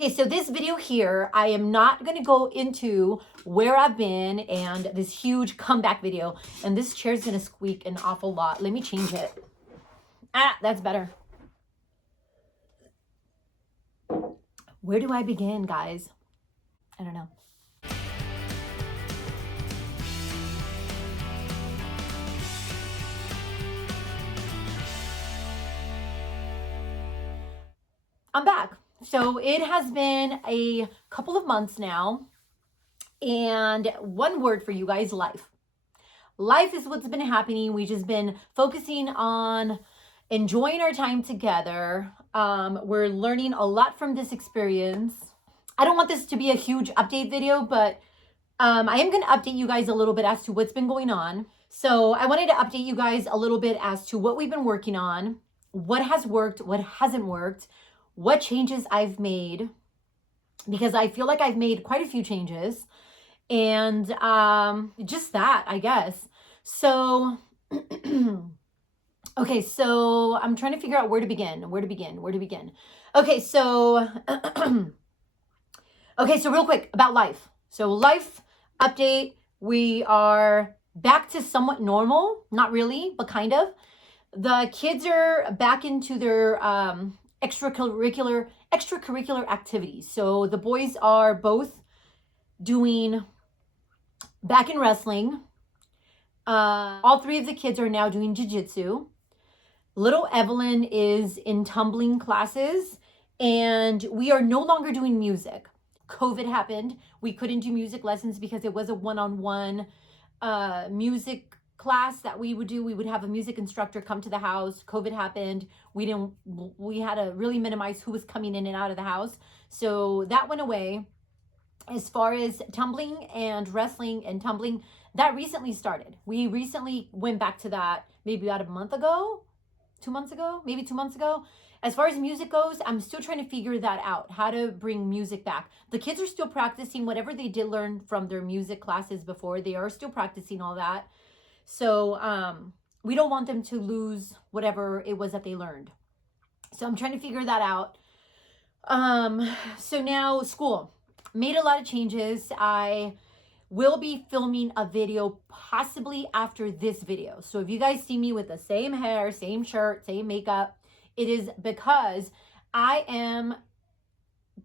Okay, so this video here, I am not going to go into where I've been and this huge comeback video. And this chair is going to squeak an awful lot. Let me change it. Ah, that's better. Where do I begin, guys? I don't know. I'm back. So it has been a couple of months now. And one word for you guys, life. Life is what's been happening. We've just been focusing on enjoying our time together. We're learning a lot from this experience. I don't want this to be a huge update video, but I am going to update you guys a little bit as to what's been going on. So I wanted to update you guys a little bit as to what we've been working on, what has worked, what hasn't worked, what changes I've made, because I feel like I've made quite a few changes. And just that, I guess. So, okay, so I'm trying to figure out where to begin. Okay, so, okay, so real quick about life. So life update, we are back to somewhat normal. Not really, but kind of. The kids are back into their extracurricular activities. So the boys are both doing back in wrestling. All three of the kids are now doing jiu-jitsu. Little Evelyn is in tumbling classes, and we are no longer doing music. COVID happened. We couldn't do music lessons because it was a one-on-one music class that we would do. We would have a music instructor come to the house. COVID happened. We had to really minimize who was coming in and out of the house. So that went away. As far as tumbling and wrestling and tumbling, that recently started. We recently went back to that maybe about a month ago, 2 months ago, maybe 2 months ago. As far as music goes, I'm still trying to figure that out, how to bring music back. The kids are still practicing whatever they did learn from their music classes before. They are still practicing all that. So we don't want them to lose whatever it was that they learned. So I'm trying to figure that out. So now school. Made a lot of changes. I will be filming a video possibly after this video. So if you guys see me with the same hair, same shirt, same makeup, it is because I am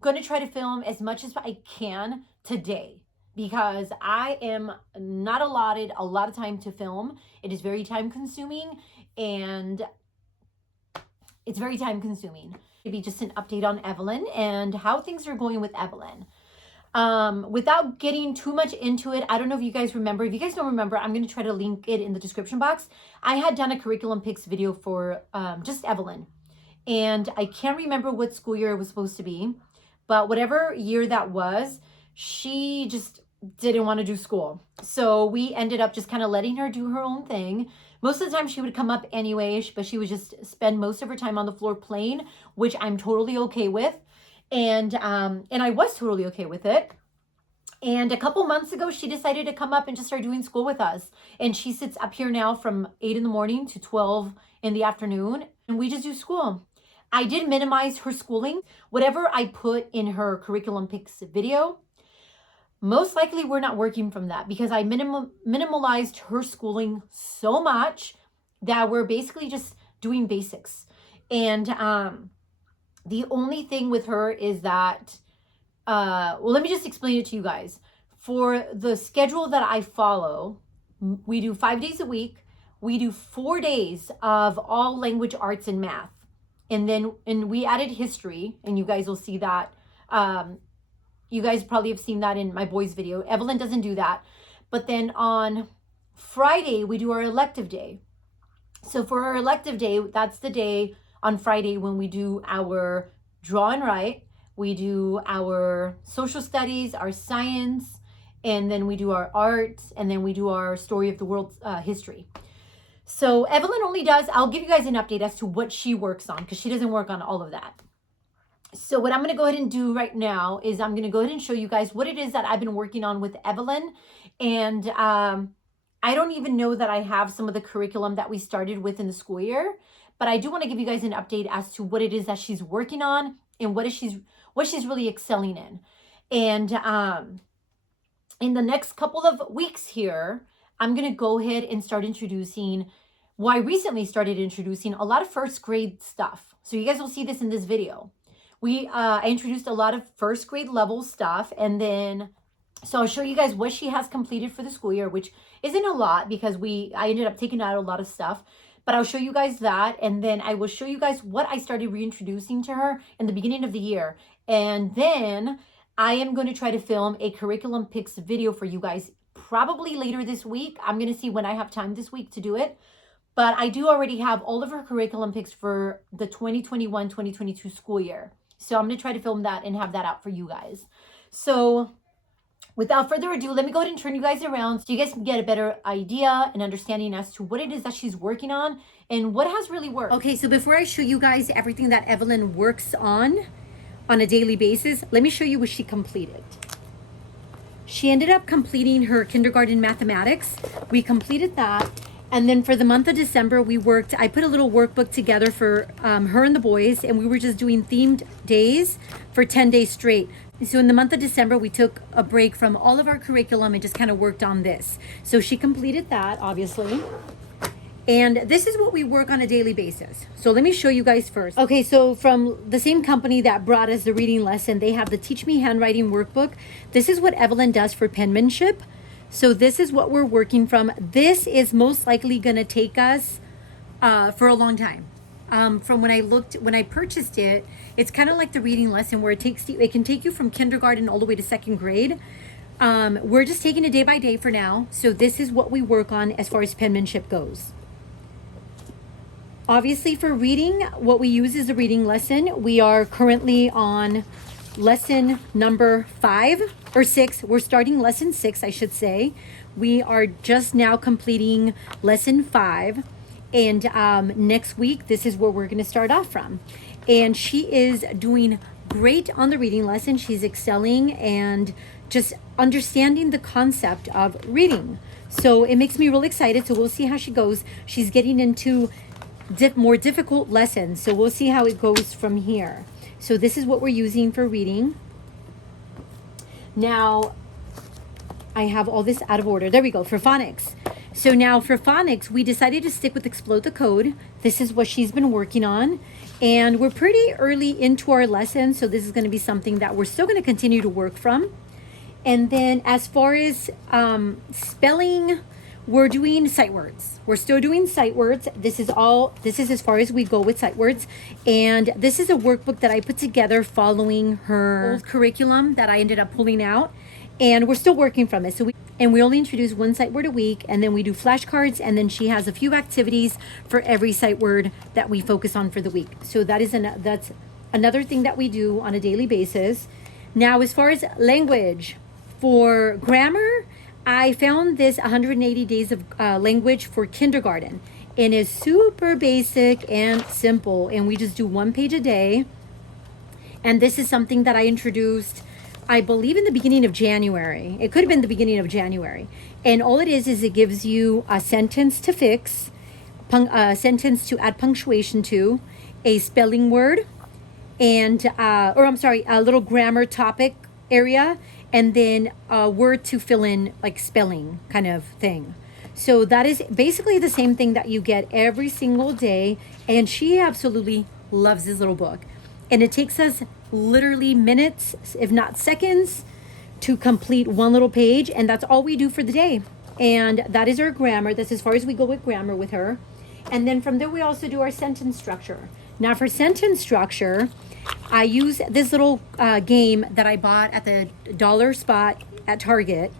going to try to film as much as I can today, because I am not allotted a lot of time to film. It is very time consuming, and it's very time consuming. Maybe just an update on Evelyn and how things are going with Evelyn. Without getting too much into it, I don't know if you guys remember. If you guys don't remember, I'm going to try to link it in the description box. I had done a curriculum picks video for just Evelyn. And I can't remember what school year it was supposed to be. But whatever year that was, she just didn't want to do school. So we ended up just kind of letting her do her own thing. Most of the time she would come up anyway, but she would just spend most of her time on the floor playing, which I'm totally okay with. And I was totally okay with it. And a couple months ago, she decided to come up and just start doing school with us. And she sits up here now from 8 in the morning to 12 in the afternoon. And we just do school. I did minimize her schooling. Whatever I put in her curriculum picks video, most likely we're not working from that, because I minimalized her schooling so much that we're basically just doing basics. And the only thing with her is that, well, let me just explain it to you guys. For the schedule that I follow, we do 5 days a week. We do 4 days of all language arts and math. And we added history, and you guys will see that. You guys probably have seen that in my boys video. Evelyn doesn't do that. But then on Friday, we do our elective day. So for our elective day, that's the day on Friday when we do our draw and write, we do our social studies, our science, and then we do our art, and then we do our story of the world history. So Evelyn only does, I'll give you guys an update as to what she works on, because she doesn't work on all of that. So what I'm going to go ahead and do right now is I'm going to go ahead and show you guys what it is that I've been working on with Evelyn. And I don't even know that I have some of the curriculum that we started with in the school year, but I do want to give you guys an update as to what it is that she's working on and what what she's really excelling in. And in the next couple of weeks here, I'm going to go ahead and start introducing, well, I recently started introducing a lot of first grade stuff. So you guys will see this in this video. I introduced a lot of first grade level stuff, and then, so I'll show you guys what she has completed for the school year, which isn't a lot because I ended up taking out a lot of stuff, but I'll show you guys that. And then I will show you guys what I started reintroducing to her in the beginning of the year. And then I am going to try to film a curriculum picks video for you guys probably later this week. I'm going to see when I have time this week to do it. But I do already have all of her curriculum picks for the 2021-2022 school year. So I'm going to try to film that and have that out for you guys. So without further ado, let me go ahead and turn you guys around so you guys can get a better idea and understanding as to what it is that she's working on and what has really worked. Okay, so before I show you guys everything that Evelyn works on a daily basis, let me show you what she completed. She ended up completing her kindergarten mathematics. We completed that. And then for the month of December, I put a little workbook together for her and the boys, and we were just doing themed days for 10 days straight. So in the month of December, we took a break from all of our curriculum and just kind of worked on this. So she completed that, obviously. And this is what we work on a daily basis. So let me show you guys first. Okay, so from the same company that brought us the reading lesson, they have the Teach Me Handwriting workbook. This is what Evelyn does for penmanship. So this is what we're working from. This is most likely going to take us for a long time. From when I purchased it, it's kind of like the reading lesson where it can take you from kindergarten all the way to second grade. We're just taking it day by day for now. So this is what we work on as far as penmanship goes. Obviously for reading, what we use is a reading lesson. We are currently on lesson number 5 or 6. We're starting lesson 6, I should say. We are just now completing lesson 5. And next week, this is where we're going to start off from. And she is doing great on the reading lesson. She's excelling and just understanding the concept of reading. So it makes me really excited. So we'll see how she goes. She's getting into more difficult lessons. So we'll see how it goes from here. So this is what we're using for reading. Now, I have all this out of order. There we go, for phonics. So now for phonics, we decided to stick with Explode the Code. This is what she's been working on. And we're pretty early into our lesson, so this is going to be something that we're still going to continue to work from. And then as far as spelling, we're doing sight words. We're still doing sight words. This is as far as we go with sight words. And this is a workbook that I put together following her old curriculum that I ended up pulling out. And we're still working from it. So we only introduce one sight word a week, and then we do flashcards, and then she has a few activities for every sight word that we focus on for the week. So that's another thing that we do on a daily basis. Now, as far as language, for grammar, I found this 180 days of language for kindergarten, and it's super basic and simple, and we just do 1 page a day. And this is something that I introduced, I believe, in the beginning of January. It could have been the beginning of January. And all it is it gives you a sentence to fix, a sentence to add punctuation to, a spelling word, and, a little grammar topic area, and then a word to fill in, like spelling kind of thing. So that is basically the same thing that you get every single day. And she absolutely loves this little book. And it takes us literally minutes, if not seconds, to complete one little page. And that's all we do for the day. And that is our grammar. That's as far as we go with grammar with her. And then from there, we also do our sentence structure. Now for sentence structure, I use this little game that I bought at the dollar spot at Target.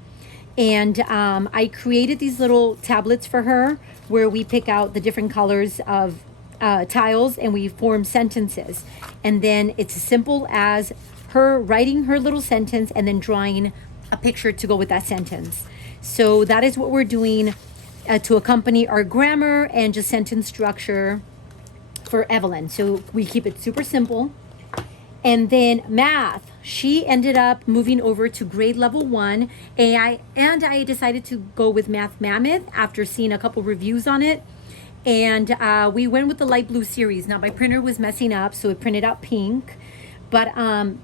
And I created these little tablets for her where we pick out the different colors of tiles and we form sentences. And then it's as simple as her writing her little sentence and then drawing a picture to go with that sentence. So that is what we're doing to accompany our grammar and just sentence structure for Evelyn. So we keep it super simple. And then math, she ended up moving over to grade level 1. I decided to go with Math Mammoth after seeing a couple reviews on it. And we went with the light blue series. Now my printer was messing up, so it printed out pink. But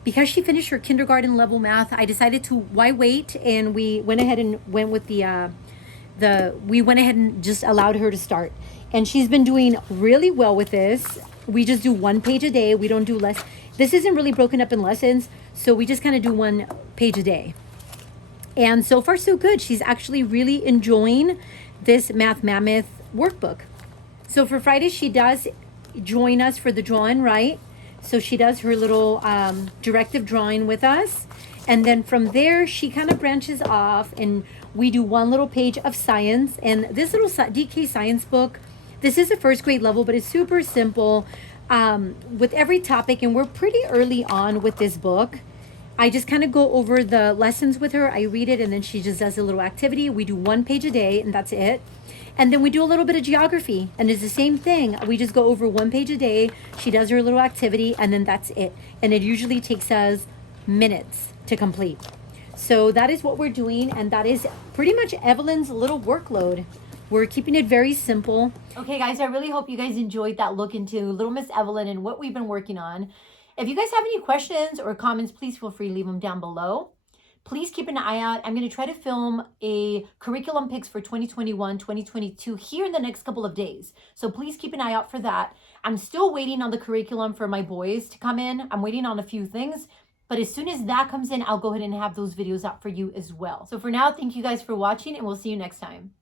because she finished her kindergarten level math, I decided to why wait, and we went ahead and went with we went ahead and just allowed her to start. And she's been doing really well with this. We just do 1 page a day. We don't do less. This isn't really broken up in lessons, so we just kind of do 1 page a day. And so far, so good. She's actually really enjoying this Math Mammoth workbook. So for Friday, she does join us for the drawing, right? So she does her little directive drawing with us. And then from there, she kind of branches off and we do 1 little page of science. And this little DK science book, this is a 1st grade level, but it's super simple with every topic. And we're pretty early on with this book. I just kind of go over the lessons with her. I read it and then she just does a little activity. We do 1 page a day and that's it. And then we do a little bit of geography and it's the same thing. We just go over 1 page a day. She does her little activity and then that's it. And it usually takes us minutes to complete. So that is what we're doing. And that is pretty much Evelyn's little workload. We're keeping it very simple. Okay, guys, I really hope you guys enjoyed that look into little Miss Evelyn and what we've been working on. If you guys have any questions or comments, please feel free to leave them down below. Please keep an eye out. I'm going to try to film a curriculum picks for 2021, 2022 here in the next couple of days. So please keep an eye out for that. I'm still waiting on the curriculum for my boys to come in. I'm waiting on a few things. But as soon as that comes in, I'll go ahead and have those videos out for you as well. So for now, thank you guys for watching and we'll see you next time.